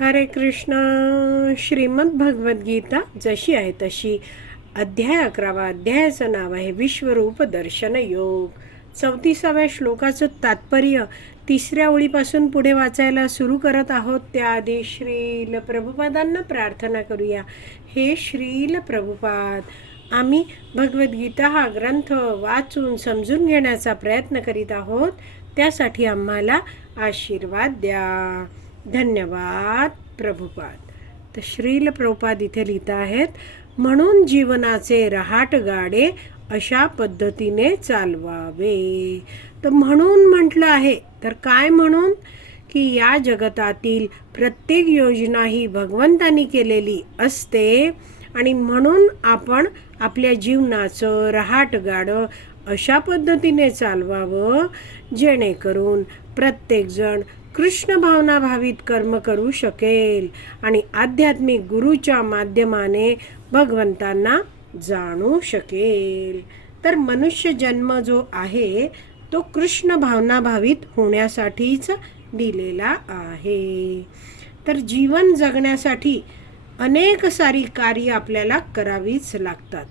हरे कृष्ण. श्रीमद भगवद्गीता जशी आहे तशी. अध्याय अकरावा अध्यायाचं नाव आहे विश्वरूप दर्शन योग. चौतीसाव्या श्लोकाचं तात्पर्य तिसऱ्या ओळीपासून पुढे वाचायला सुरू करत आहोत त्याआधी श्रील प्रभुपादांना प्रार्थना करूया. हे श्रील प्रभुपाद आम्ही भगवद्गीता हा ग्रंथ वाचून समजून घेण्याचा प्रयत्न करीत आहोत. त्यासाठी आम्हाला आशीर्वाद द्या. धन्यवाद प्रभुपाद. तर श्रील प्रभुपाद इथे लिहित आहेत म्हणून जीवनाचे रहाट गाडे अशा पद्धतीने चालवावे. तर म्हणून म्हटलं आहे तर काय म्हणून? की या जगतातील प्रत्येक योजना ही भगवंतानी केलेली असते आणि म्हणून आपण आपल्या जीवनाचं रहाट गाडं अशा पद्धतीने चालवावं जेणेकरून प्रत्येकजण कृष्ण भावना भावित कर्म करू शकेल. आणि आध्यात्मिक गुरुच्या माध्यमाने भगवंतांना जाणू शकेल. तर मनुष्य जन्म जो आहे तो कृष्ण भावना भावित होण्यासाठीच दिलेला आहे. तर जीवन जगण्यासाठी अनेक सारी कार्य आपल्याला करावीच लागतात.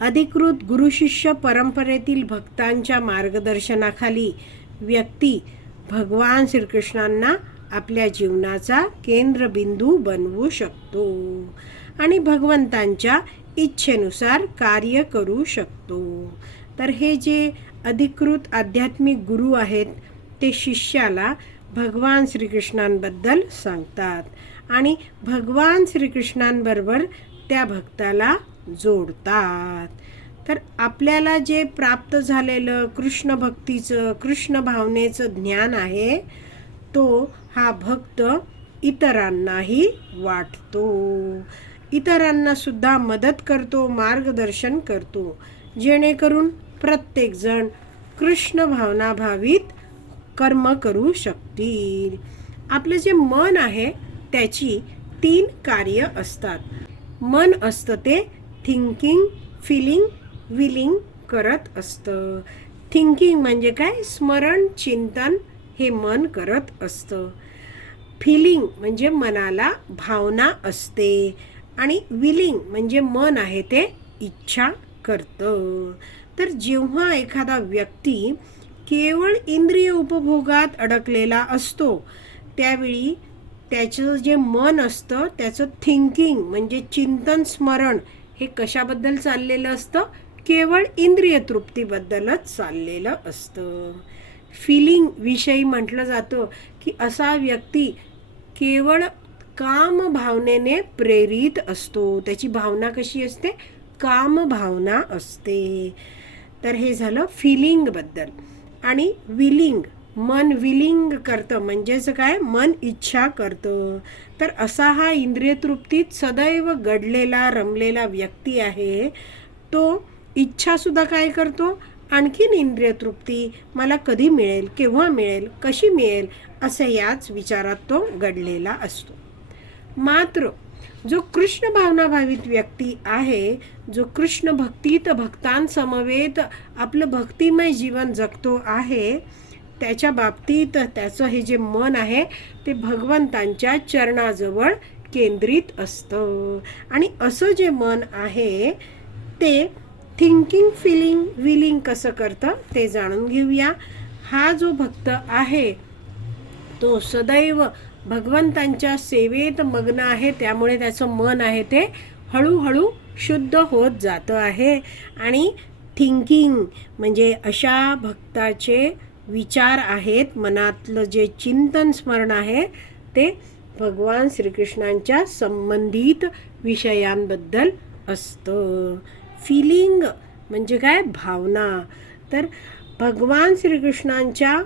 अधिकृत गुरुशिष्य परंपरेतील भक्तांच्या मार्गदर्शनाखाली व्यक्ती भगवान श्रीकृष्णांना आपल्या जीवनाचा केंद्रबिंदू बनवू शकतो आणि भगवंतांच्या इच्छेनुसार कार्य करू शकतो. तर हे जे अधिकृत आध्यात्मिक गुरु आहेत ते शिष्याला भगवान श्रीकृष्णांबद्दल सांगतात आणि भगवान श्रीकृष्णांबरोबर त्या भक्ताला जोडतात. तर आपल्याला जे प्राप्त झालेलं कृष्ण भक्तीचं कृष्ण भावनेचं ज्ञान आहे तो हा भक्त इतरांनाही वाटतो. इतरांना सुद्धा मदत करतो मार्गदर्शन करतो. जेणेकरून प्रत्येकजण कृष्ण भावनाभावित कर्म करू शकतील. आपलं जे मन आहे त्याची तीन कार्य असतात. मन असतं ते थिंकिंग फिलिंग विलिंग करत असतं. थिंकिंग म्हणजे काय? स्मरण चिंतन हे मन करत असतं. फिलिंग म्हणजे मनाला भावना असते आणि विलिंग म्हणजे मन आहे ते इच्छा करतं. तर जेव्हा एखादा व्यक्ती केवळ इंद्रिय उपभोगात अडकलेला असतो त्यावेळी त्याचं जे मन असतं त्याचं थिंकिंग म्हणजे चिंतन स्मरण हे कशाबद्दल चाललेलं असतं? केवळ इंद्रिय तृप्तीबद्दलच चाललेलं असतं. फिलिंग विषयी म्हटलं जातं की असा व्यक्ती केवळ काम भावनेने प्रेरित असतो. त्याची भावना कशी असते? काम भावना असते. तर हे झालं फिलिंगबद्दल आणि विलिंग मन विलिंग करतं. म्हणजेच काय? मन इच्छा करतं. तर असा हा इंद्रिय तृप्तीत सदैव गडलेला रमलेला व्यक्ती आहे. तो इच्छासुद्धा काय करतो? आणखीन इंद्रिय तृप्ती मला कधी मिळेल केव्हा मिळेल कशी मिळेल असे याच विचारात तो गडलेला असतो. मात्र जो कृष्ण भावनाभावित व्यक्ती आहे जो कृष्ण भक्तीत भक्तांसमवेत आपलं भक्तिमय जीवन जगतो आहे त्याच्या बाबतीत त्याचं हे जे मन आहे ते भगवंतांच्या चरणाजवळ केंद्रित असतं. आणि असं जे मन आहे ते थिंकिंग फिलिंग विलिंग कसं करतं ते जाणून घेऊया. हा जो भक्त आहे तो सदैव भगवंतांच्या सेवेत मग्न आहे. त्यामुळे त्याचं मन आहे ते हळूहळू शुद्ध होत जातं आहे. आणि थिंकिंग म्हणजे अशा भक्ताचे विचार आहेत. मनातलं जे चिंतन स्मरण आहे ते भगवान श्रीकृष्णांच्या संबंधित विषयांबद्दल असतं. फिलिंग म्हणजे काय? भावना. तर भगवान श्रीकृष्णांच्या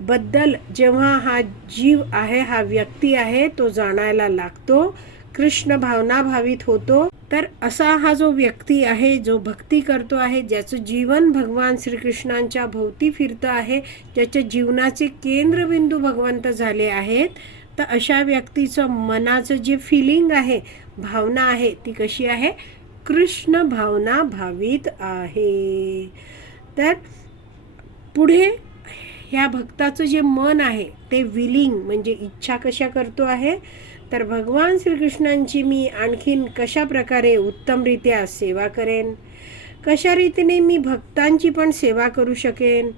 बद्दल जेव्हा हा जीव आहे हा व्यक्ती आहे तो जाणायला लागतो. कृष्ण भावना भावित होतो. तर असा हा जो व्यक्ती आहे जो भक्ती करतो आहे ज्याचं जीवन भगवान श्रीकृष्णांच्या भोवती फिरतं आहे ज्याच्या जीवनाचे केंद्रबिंदू भगवंत झाले आहेत तर अशा व्यक्तीचं मनाचं जे फिलिंग आहे भावना आहे ती कशी आहे? कृष्ण भावना भावित आहे. तर पुढे ह्या भक्ताचं जे मन आहे ते विलिंग म्हणजे इच्छा कशा करतो आहे? तर भगवान श्रीकृष्णांची मी आणखीन कशा प्रकारे उत्तमरित्या सेवा करेन? कशा रीतीने मी भक्तांची पण सेवा करू शकेन?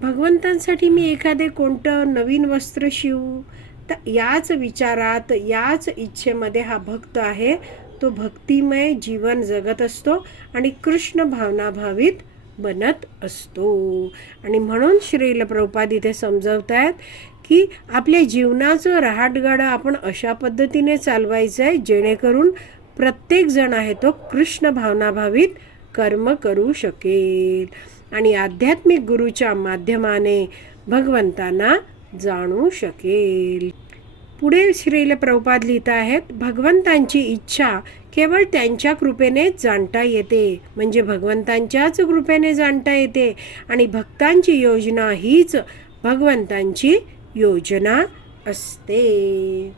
भगवंतांसाठी मी एखादे कोणतं नवीन वस्त्र शिवू? तर याच विचारात याच इच्छेमध्ये हा भक्त आहे. तो भक्तिमय जीवन जगत असतो आणि कृष्ण भावनाभावित बनत असतो. आणि म्हणून श्रील प्रभुपाद इथे समजवत आहेत की आपल्या जीवनाचं रहाटगाडं आपण अशा पद्धतीने चालवायचं आहे जेणेकरून प्रत्येक जण आहे तो कृष्ण भावनाभावित कर्म करू शकेल. आणि आध्यात्मिक गुरुच्या माध्यमाने भगवंतांना जाणू शकेल. पुढे श्रील प्रभुपाद लिहित आहेत भगवंतांची इच्छा केवळ त्यांच्या कृपेनेच जाणता येते. म्हणजे भगवंतांच्याच कृपेने जाणता येते आणि भक्तांची योजना हीच भगवंतांची योजना असते.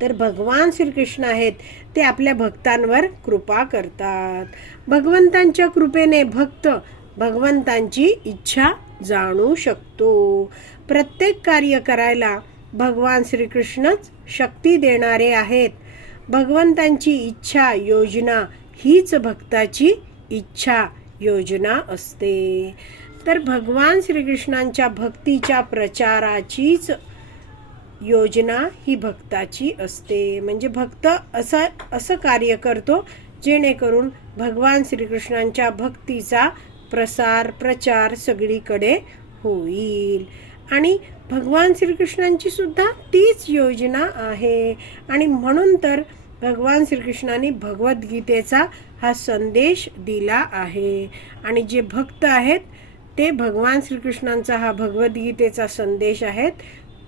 तर भगवान श्रीकृष्ण आहेत ते आपल्या भक्तांवर कृपा करतात. भगवंतांच्या कृपेने भक्त भगवंतांची इच्छा जाणू शकतो. प्रत्येक कार्य करायला भगवान श्रीकृष्णच शक्ती देणारे आहेत. भगवंतांची इच्छा योजना हीच भक्ताची इच्छा योजना असते. तर भगवान श्रीकृष्णांच्या भक्तीच्या प्रचाराचीच योजना ही भक्ताची असते. म्हणजे भक्त असं असं कार्य करतो जेणेकरून भगवान श्रीकृष्णांच्या भक्तीचा प्रसार प्रचार सगळीकडे होईल. आणि भगवान श्रीकृष्णांची सुद्धा तीच योजना आहे. आणि म्हणून तर भगवान श्रीकृष्णाने भगवद्गीतेचा हा संदेश दिला आहे. आणि जे भक्त आहेत ते भगवान श्रीकृष्णांचा हा भगवद्गीतेचा संदेश आहेत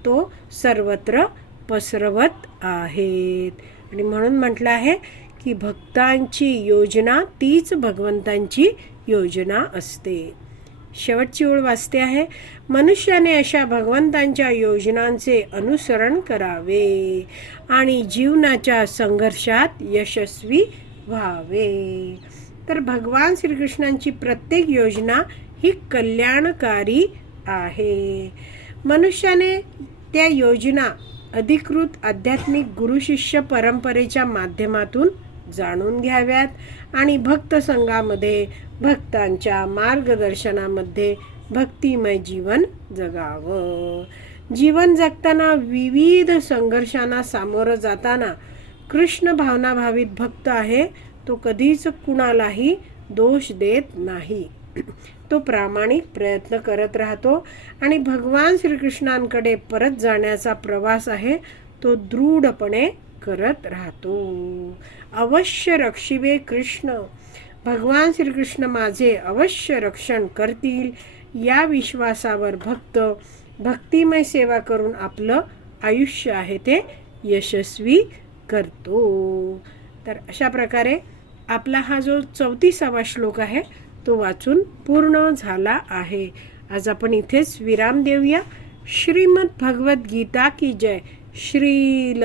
तो सर्वत्र पसरवत आहेत. आणि म्हणून म्हटलं आहे की भक्तांची योजना तीच भगवंतांची योजना असते. शेवटची ओळ वाचते आहे. मनुष्याने अशा भगवंतांच्या योजनांचे अनुसरण करावे आणि जीवनाच्या संघर्षात यशस्वी व्हावे. तर भगवान श्रीकृष्णांची प्रत्येक योजना ही कल्याणकारी आहे. मनुष्याने त्या योजना अधिकृत आध्यात्मिक गुरुशिष्य परंपरेच्या माध्यमातून जाणून घ्याव्यात आणि भक्त संघामध्ये भक्तांच्या मार्गदर्शनामध्ये भक्तिमय जीवन जगावं. जीवन जगताना विविध संघर्षांना सामोरं जाताना कृष्ण भावनाभावित भक्त आहे तो कधीच कुणालाही दोष देत नाही. तो प्रामाणिक प्रयत्न करत राहतो आणि भगवान श्रीकृष्णांकडे परत जाण्याचा प्रवास आहे तो दृढपणे करत राहतो. अवश्य रक्षिवे कृष्ण. भगवान श्रीकृष्ण माझे अवश्य रक्षण करतील. या विश्वासावर भक्त भक्तिमय सेवा करून आपलं आयुष्य आहे ते यशस्वी करतो. तर अशा प्रकारे आपला हा जो चौतीसावा श्लोक आहे तो वाचून पूर्ण झाला आहे. आज आपण इथेच विराम देऊया. श्रीमद भगवद्गीता की जय. श्रील